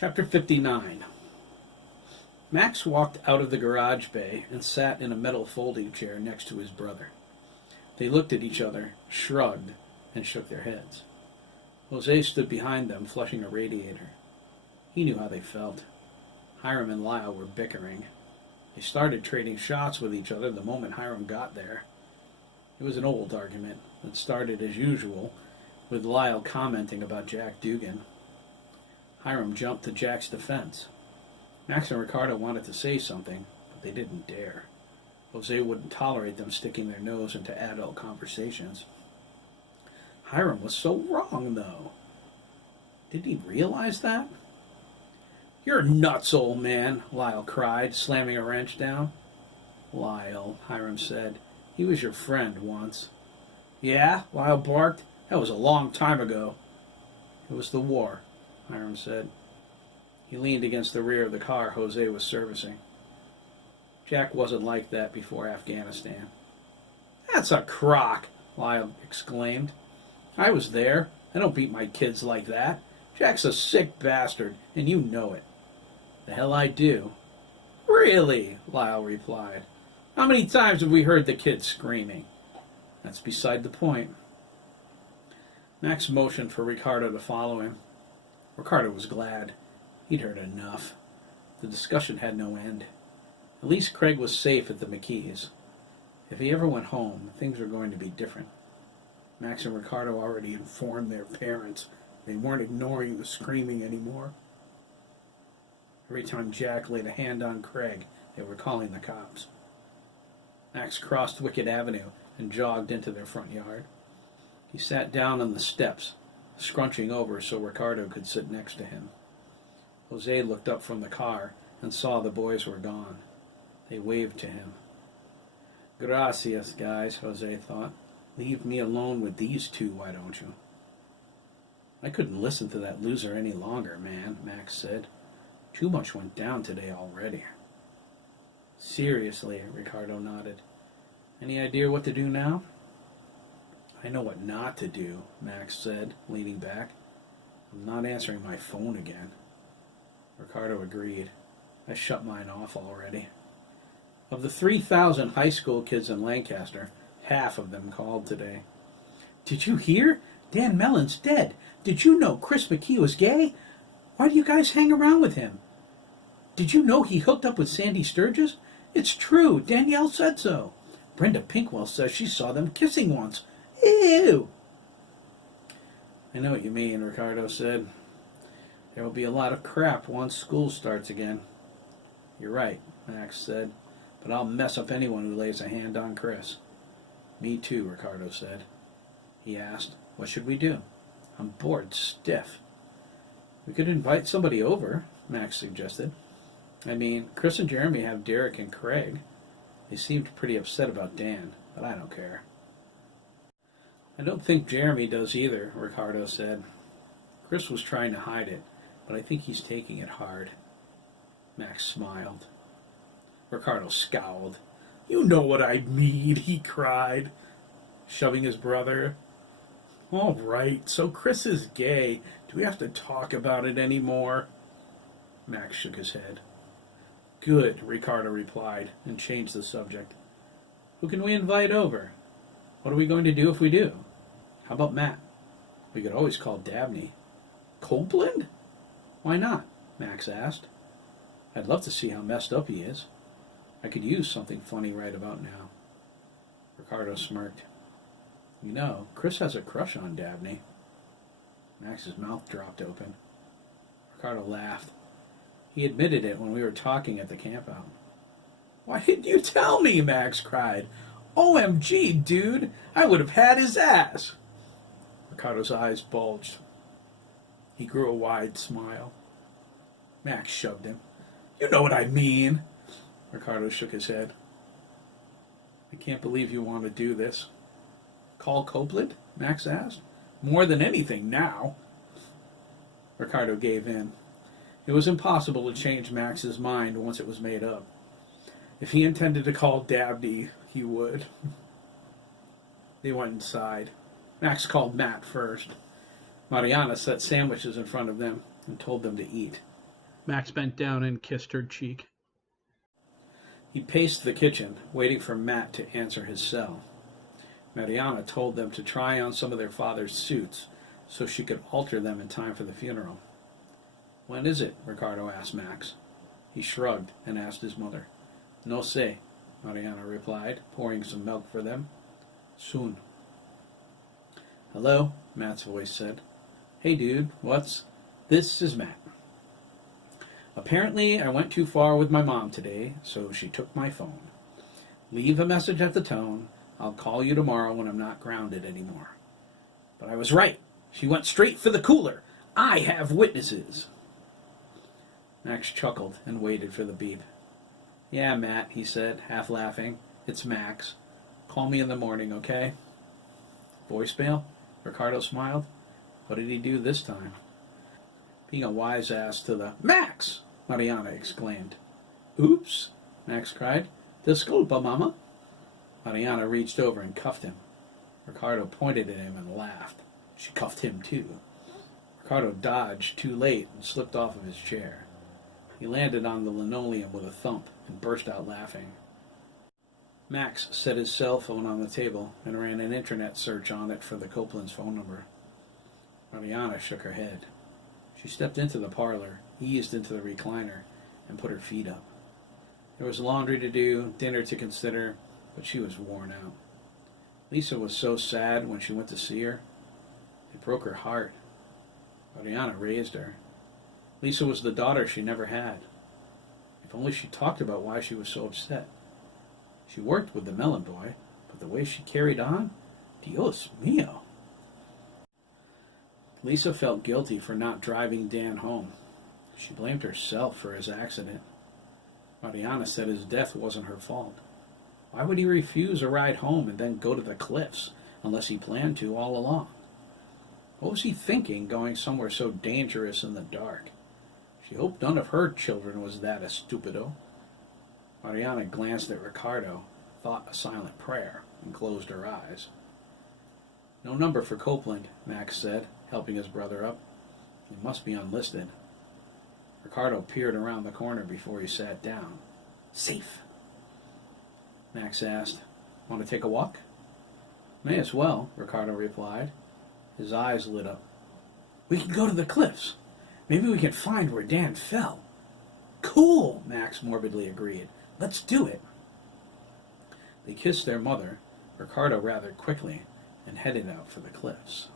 Chapter 59. Max walked out of the garage bay and sat in a metal folding chair next to his brother. They looked at each other, shrugged, and shook their heads. Jose stood behind them, flushing a radiator. He knew how they felt. Hiram and Lyle were bickering. They started trading shots with each other the moment Hiram got there. It was an old argument that started as usual, with Lyle commenting about Jack Dougan. Hiram jumped to Jack's defense. Max and Ricardo wanted to say something, but they didn't dare. Jose wouldn't tolerate them sticking their nose into adult conversations. Hiram was so wrong, though. Didn't he realize that? "You're nuts, old man," Lyle cried, slamming a wrench down. "Lyle," Hiram said, "he was your friend once." "Yeah?" Lyle barked. "That was a long time ago." "It was the war," Hiram said. He leaned against the rear of the car Jose was servicing. Jack wasn't like that before Afghanistan. "That's a crock," Lyle exclaimed. "I was there. I don't beat my kids like that. Jack's a sick bastard, and you know it." "The hell I do." "Really?" Lyle replied. "How many times have we heard the kid screaming?" "That's beside the point." Max motioned for Ricardo to follow him. Ricardo was glad. He'd heard enough. The discussion had no end. At least Craig was safe at the McKees. If he ever went home, things were going to be different. Max and Ricardo already informed their parents they weren't ignoring the screaming anymore. Every time Jack laid a hand on Craig, they were calling the cops. Max crossed Wicked Avenue and jogged into their front yard. He sat down on the steps, scrunching over so Ricardo could sit next to him. Jose looked up from the car and saw the boys were gone. They waved to him. "Gracias, guys," Jose thought. "Leave me alone with these two, why don't you?" "I couldn't listen to that loser any longer, man," Max said. "Too much went down today already." "Seriously," Ricardo nodded. "Any idea what to do now?" "I know what not to do," Max said, leaning back. "I'm not answering my phone again." Ricardo agreed. "I shut mine off already." Of the 3,000 high school kids in Lancaster, half of them called today. "Did you hear? Dan Mellon's dead. Did you know Chris McKee was gay? Why do you guys hang around with him? Did you know he hooked up with Sandy Sturgis? It's true. Danielle said so. Brenda Pinkwell says she saw them kissing once. Ew!" "I know what you mean," Ricardo said. "There will be a lot of crap once school starts again." "You're right," Max said, "but I'll mess up anyone who lays a hand on Chris." "Me too," Ricardo said. He asked, "What should we do? I'm bored stiff." "We could invite somebody over," Max suggested. "I mean, Chris and Jeremy have Derek and Craig. They seemed pretty upset about Dan, but I don't care." "I don't think Jeremy does either," Ricardo said. "Chris was trying to hide it, but I think he's taking it hard." Max smiled. Ricardo scowled. "You know what I mean," he cried, shoving his brother. "All right, so Chris is gay. Do we have to talk about it anymore?" Max shook his head. "Good," Ricardo replied, and changed the subject. "Who can we invite over? What are we going to do if we do? How about Matt? We could always call Dabney." "Copeland?" "Why not?" Max asked. "I'd love to see how messed up he is. I could use something funny right about now." Ricardo smirked. "You know, Chris has a crush on Dabney." Max's mouth dropped open. Ricardo laughed. He admitted it when we were talking at the campout. "Why didn't you tell me?" Max cried. "OMG, dude, I would have had his ass." Ricardo's eyes bulged. He grew a wide smile. Max shoved him. "You know what I mean." Ricardo shook his head. "I can't believe you want to do this." "Call Copeland?" Max asked. "More than anything now." Ricardo gave in. It was impossible to change Max's mind once it was made up. If he intended to call Dabney, he would. They went inside. Max called Matt first. Mariana set sandwiches in front of them and told them to eat. Max bent down and kissed her cheek. He paced the kitchen, waiting for Matt to answer his cell. Mariana told them to try on some of their father's suits so she could alter them in time for the funeral. "When is it?" Ricardo asked Max. He shrugged and asked his mother. "No sé," Mariana replied, pouring some milk for them. "Soon." "Hello," Matt's voice said. "Hey dude, what's... This is Matt. Apparently I went too far with my mom today, so she took my phone. Leave a message at the tone. I'll call you tomorrow when I'm not grounded anymore. But I was right. She went straight for the cooler. I have witnesses." Max chuckled and waited for the beep. "Yeah, Matt," he said, half laughing. "It's Max. Call me in the morning, okay?" "Voicemail?" Ricardo smiled. What did he do this time? Being a wise ass to the "Max!" Mariana exclaimed. "Oops!" Max cried. "Disculpa, mama." Mariana reached over and cuffed him. Ricardo pointed at him and laughed. She cuffed him too. Ricardo dodged too late and slipped off of his chair. He landed on the linoleum with a thump and burst out laughing. Max set his cell phone on the table and ran an internet search on it for the Copeland's phone number. Mariana shook her head. She stepped into the parlor, eased into the recliner, and put her feet up. There was laundry to do, dinner to consider, but she was worn out. Lisa was so sad when she went to see her. It broke her heart. Mariana raised her. Lisa was the daughter she never had. If only she talked about why she was so upset. She worked with the melon boy, but the way she carried on, Dios mío. Lisa felt guilty for not driving Dan home. She blamed herself for his accident. Mariana said his death wasn't her fault. Why would he refuse a ride home and then go to the cliffs, unless he planned to all along? What was he thinking, going somewhere so dangerous in the dark? She hoped none of her children was that estupido. Mariana glanced at Ricardo, thought a silent prayer, and closed her eyes. "No number for Copeland," Max said, helping his brother up. "He must be unlisted." Ricardo peered around the corner before he sat down. "Safe." Max asked, "Want to take a walk?" "May as well," Ricardo replied. His eyes lit up. "We can go to the cliffs. Maybe we can find where Dan fell." "Cool," Max morbidly agreed. "Let's do it." They kissed their mother, Ricardo rather quickly, and headed out for the cliffs.